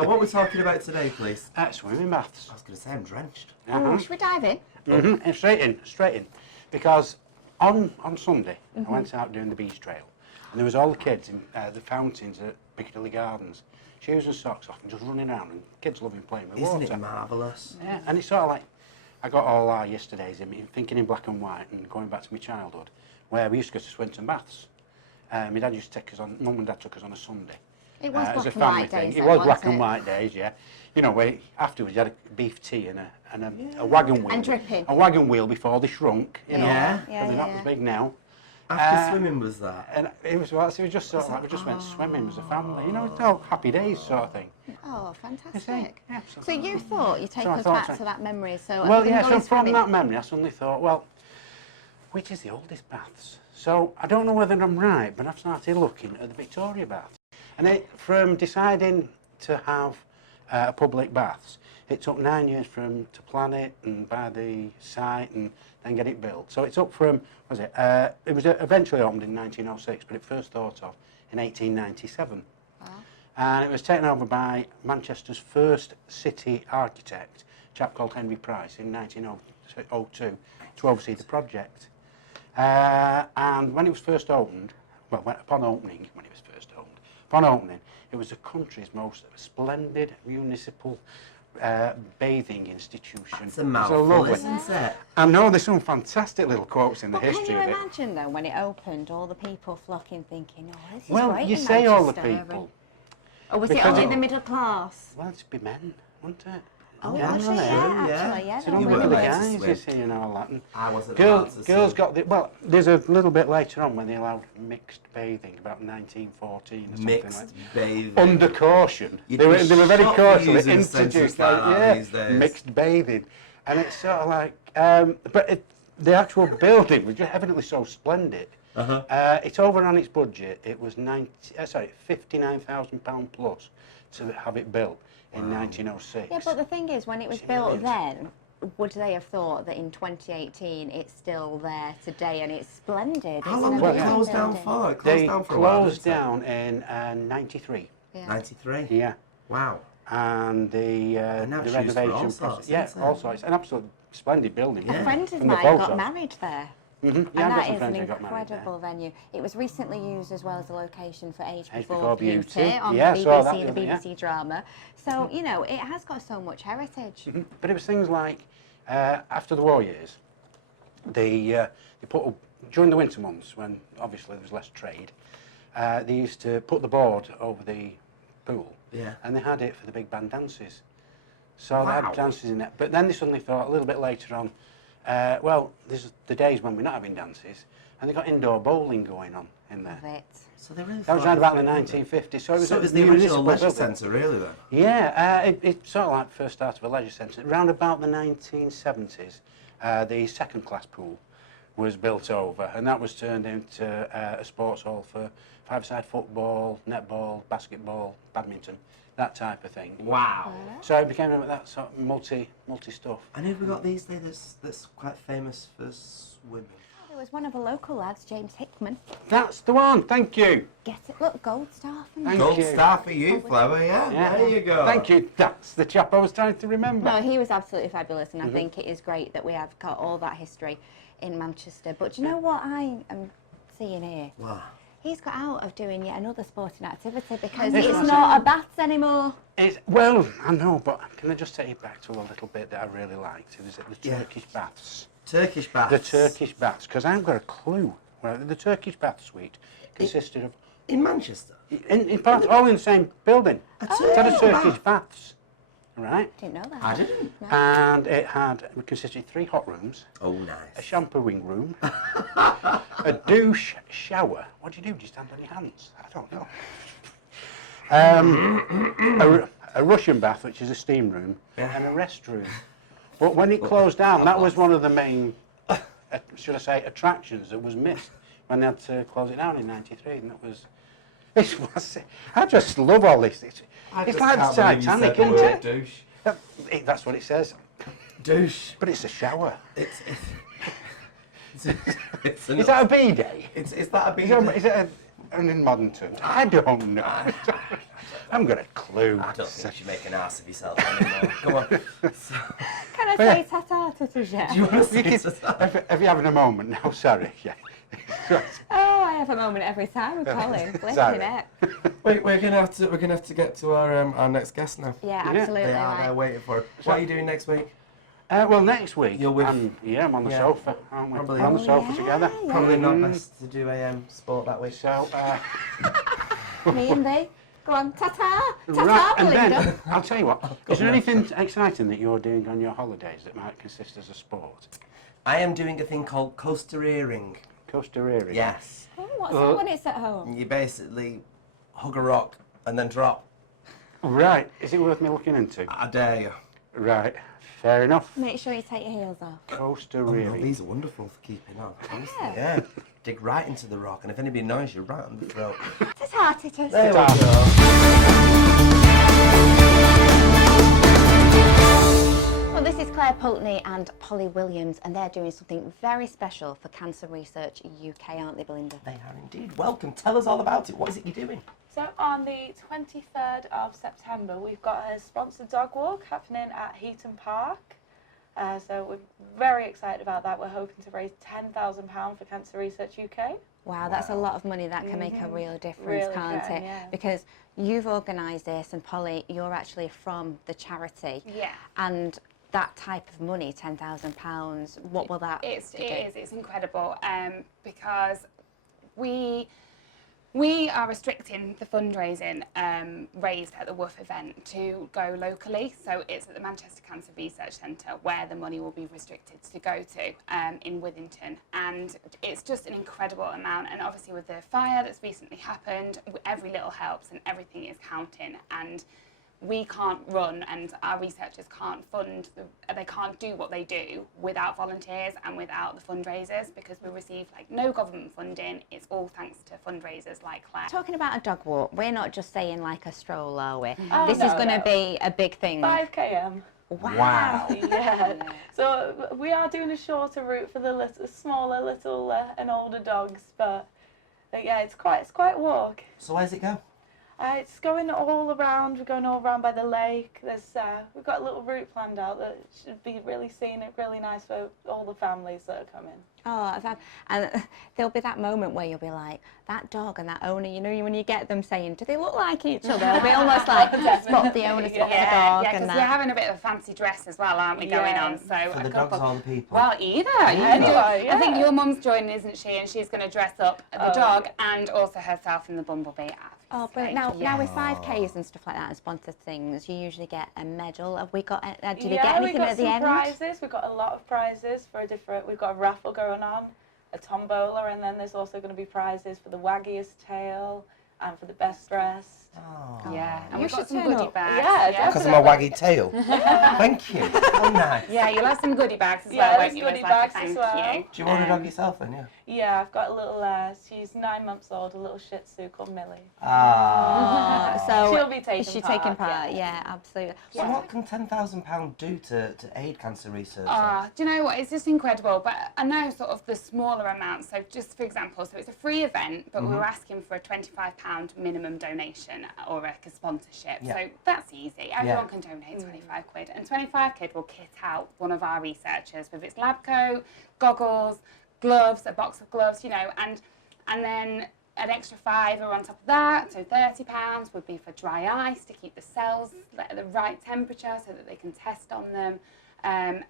Now, what we're talking about today, please? Swimming baths. I was going to say I'm drenched. Should we dive in? And straight in. Because on Sunday, I went out doing the beach trail, and there was all the kids in the fountains at Piccadilly Gardens, shoes and socks off, and just running around, and kids loving playing with water. Isn't it marvellous? Yeah, and it's sort of like, I got all our yesterdays in me, thinking in black and white, and going back to my childhood, where we used to go to Swinton Baths. My dad used to take us on, Mum and Dad took us on a Sunday. It was as black a and family white thing. days. It was black and white days, yeah. You know, where afterwards you had a beef tea and a wagon wheel. And dripping. A wagon wheel before they shrunk, you know. Yeah. They're not as big now. After swimming was that? And it was just sort of like, we just went swimming as a family. You know, it's all happy days sort of thing. Oh, fantastic. Yeah, So you thought you'd take us back to that memory. So well, yeah, so from that memory I suddenly thought, well, which is the oldest baths? So I don't know whether I'm right, but I've started looking at the Victoria baths. And from deciding to have public baths, it took 9 years to plan it and buy the site and then get it built. So it's up from, it was eventually opened in 1906, but it first thought of in 1897. Wow. And it was taken over by Manchester's first city architect, a chap called Henry Price, in 1902 to oversee the project. And when it was first opened, upon opening, it was the country's most splendid municipal bathing institution. It's a mouthful, isn't it? I know there's some fantastic little quotes in the history of it. Can you imagine, though, when it opened, all the people flocking thinking, oh, this is well, great you in say all the Manchester, people. Or was it only the middle class? Well, it'd be men, wouldn't it? Oh, actually, yeah. So don't look at the guys, you see, and all that. And I wasn't girls got the, well, there's a little bit later on when they allowed mixed bathing, about 1914 or something mixed like that. Bathing. Under caution. They were very cautious. They introduced mixed bathing. And it's sort of like, but the actual building was just evidently so splendid. It overran its budget. It was £59,000 plus to have it built in 1906. Yeah, but the thing is, when it was built then, would they have thought that in 2018 it's still there today and it's splendid? How long did it close down for? They closed down in 93. Yeah. 93? Yeah. Wow. And the renovation process. Yeah, also it's an absolute splendid building. A friend of mine got married there. Yeah, and that is an incredible venue. It was recently used as well as a location for Age Before Beauty on the BBC drama. So, you know, it has got so much heritage. But it was things like, after the war years, they put, during the winter months, when obviously there was less trade, they used to put the board over the pool, and they had it for the big band dances. So they had dances in there. But then they suddenly thought, a little bit later on, well, there's the days when we're not having dances, and they got indoor bowling going on in there. Love it. So they really that was around about the 1950s. So it was the original leisure centre, really, then? Yeah, it sort of like first started of a leisure centre. Around about the 1970s, the second-class pool was built over, and that was turned into a sports hall for five-a-side football, netball, basketball, badminton, that type of thing. Wow. So it became that sort of multi stuff. And who have we got these days that's quite famous for swimming? There was one of the local lads, James Hickman. That's the one, thank you. Get it? Look, gold star for me. Gold star for you, Flower, yeah. There you go. Thank you, that's the chap I was trying to remember. No, he was absolutely fabulous, and I think it is great that we have got all that history in Manchester. But do you know what I am seeing here? Wow. He's got out of doing yet another sporting activity because it's not a baths anymore. Well, I know, but can I just take you back to a little bit that I really liked? It was the Turkish baths. Turkish baths? The Turkish baths, because I haven't got a clue. Well, the Turkish bath suite consisted of... In Manchester? In part, all in the same building. It had a Turkish baths, right? Didn't know that. I didn't. No. And it consisted of 3 hot rooms. Oh, nice. A shampooing room. A douche shower. What do? Do you stand on your hands? I don't know. A Russian bath, which is a steam room, and a restroom. But when it closed down, that was one of the main, should I say, attractions that was missed when they had to close it down in '93, and that was. I just love all this. It's like the Titanic, isn't it? Douche. That's what it says. Douche. But it's a shower. Is that a bidet? Is that a bidet? Is it in modern terms? I don't know. haven't got a clue. I don't think you should make an ass of yourself anymore. Come on. Can I say ta-ta, Titters yet? Do you want to say Have you having a moment now? Sorry. Yeah. Oh, I have a moment every time with Colin. Flipping it. Wait, we're gonna have to get to our next guest now. Yeah, absolutely. They are there waiting for it. What are you doing next week? Well, next week, you're with... I'm on the sofa, aren't we? Probably. We're on the sofa together. Yeah. Probably not best to do sport that week. So, me and thee. Go on, ta-ta, ta-ta, right, and Belinda. then, I'll tell you what, is there anything exciting that you're doing on your holidays that might consist as a sport? I am doing a thing called coaster-earing. Coaster-earing? Yes. Oh, what's that when it's at home? You basically hug a rock and then drop. Right, is it worth me looking into? I dare you. Right, fair enough. Make sure you take your heels off. Coaster-earing. Oh, no, these are wonderful for keeping on. Honestly, yeah. Dig right into the rock, and if anybody annoys you, right on the throat. Ta-ta, Titters. There we go. Well, this is Claire Pulteney and Polly Williams, and they're doing something very special for Cancer Research UK, aren't they, Belinda? They are indeed. Welcome. Tell us all about it. What is it you're doing? So on the 23rd of September, we've got a sponsored dog walk happening at Heaton Park. So we're very excited about that. We're hoping to raise £10,000 for Cancer Research UK. Wow, that's a lot of money. That can make a real difference, Really can't can, it? yeah. Because you've organised this, and Polly, you're actually from the charity. Yeah. And that type of money, £10,000, what will that do? It's incredible because we are restricting the fundraising raised at the Woof event to go locally. So it's at the Manchester Cancer Research Centre where the money will be restricted to go to in Withington. And it's just an incredible amount. And obviously with the fire that's recently happened, every little helps and everything is counting. And we can't run, and our researchers can't fund, they can't do what they do without volunteers and without the fundraisers, because we receive no government funding. It's all thanks to fundraisers like Claire. Talking about a dog walk, we're not just saying like a stroll, are we? Oh, This is going to be a big thing. 5 km. Wow. Yeah. So we are doing a shorter route for the smaller, and older dogs, but yeah, it's quite a walk. So where's it go? It's going all around. We're going all around by the lake. We've got a little route planned out that should be really scenic, really nice for all the families that are coming. Oh, and there'll be that moment where you'll be like, that dog and that owner, when you get them saying, do they look like each other? It'll be almost like spot the owner, spot the dog. Yeah, because we're having a bit of a fancy dress as well, aren't we, going on? So for the dogs or the people? Well, either. I think your mum's joining, isn't she? And she's going to dress up the dog and also herself in the bumblebee. Oh, brilliant. Now with 5Ks and stuff like that and sponsored things, you usually get a medal. Have we got? Do they get anything at the end? Yeah, we've got some prizes. We've got a lot of prizes for we've got a raffle going on, a tombola, and then there's also going to be prizes for the waggiest tail and for the best dressed. Oh. Yeah, and You we've got should some turn goodie up. bags. Yeah, Because of my waggy tail. Thank you. Oh, nice. Yeah, you'll have some goodie bags as Yeah, well, there's won't you? goodie As like a bags thank as well. you. Do you want a dog yourself then, yeah? Yeah, I've got a little, she's 9 months old, a little Shih Tzu called Millie. Ah. So She'll be taking is she part, taking part? Yeah, absolutely. So what can £10,000 do to aid cancer research? Do you know what? It's just incredible. But I know sort of the smaller amounts. So just for example, so it's a free event, but we were asking for a £25 minimum donation or a sponsorship. Yeah. So that's easy. Everyone can donate 25 quid. And 25 quid will kit out one of our researchers with its lab coat, goggles, gloves, a box of gloves, and then an extra £5 on top of that, so £30 would be for dry ice to keep the cells at the right temperature so that they can test on them. And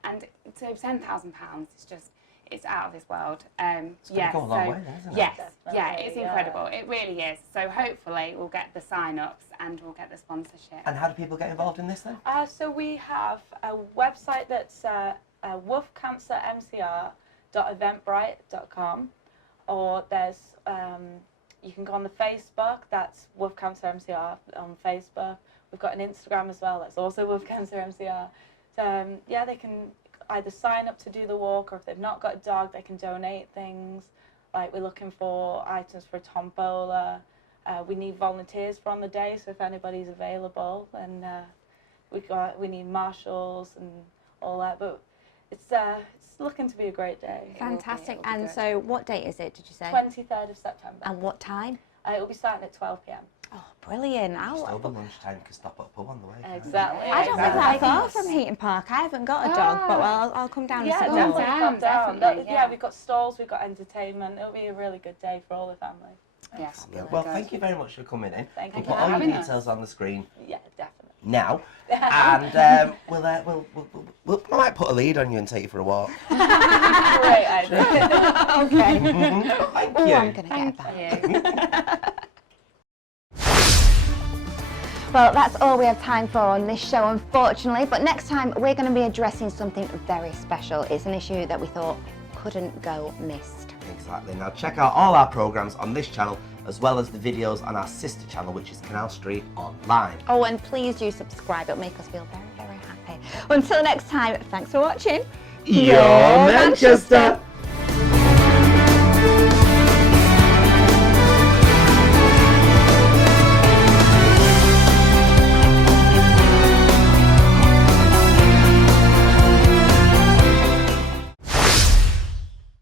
so £10,000 is just, it's out of this world. It's going to go a long way then, isn't it? Yes, yeah, Definitely, it's yeah. incredible. It really is. So hopefully we'll get the sign-ups and we'll get the sponsorship. And how do people get involved in this then? So we have a website that's woofcancermcr.eventbrite.com, or there's you can go on the Facebook, that's Woof Cancer MCR on Facebook. We've got an Instagram as well, that's also Woof Cancer MCR. So yeah, they can either sign up to do the walk, or if they've not got a dog, they can donate things. Like we're looking for items for a tombola. We need volunteers for on the day, so if anybody's available, and we need marshals and all that. But it's looking to be a great day. Fantastic. It'll be And good. so what date is it, did you say? 23rd of September. And what time? It'll be starting at 12 p.m. Oh, brilliant. Still the lunchtime can stop at a pub on the way. Exactly. I don't live that far from Heaton Park. I haven't got a dog, but I'll come down and Yeah, sit definitely down. come down. Definitely, Yeah, we've got stalls, we've got entertainment. It'll be a really good day for all the family. Yes. Well, thank you very much for coming in. Thank We'll you put for all your having us. details on the screen Yeah, definitely. now, and we'll I might put a lead on you and take you for a walk. Great idea. Okay. Thank Oh, you. I'm going to get that. Yeah. Well, that's all we have time for on this show, unfortunately. But next time, we're going to be addressing something very special. It's an issue that we thought couldn't go missed. Exactly. Now check out all our programmes on this channel, as well as the videos on our sister channel, which is Canal Street Online. Oh, and please do subscribe. It'll make us feel very, very happy. Until next time, thanks for watching. Your Manchester.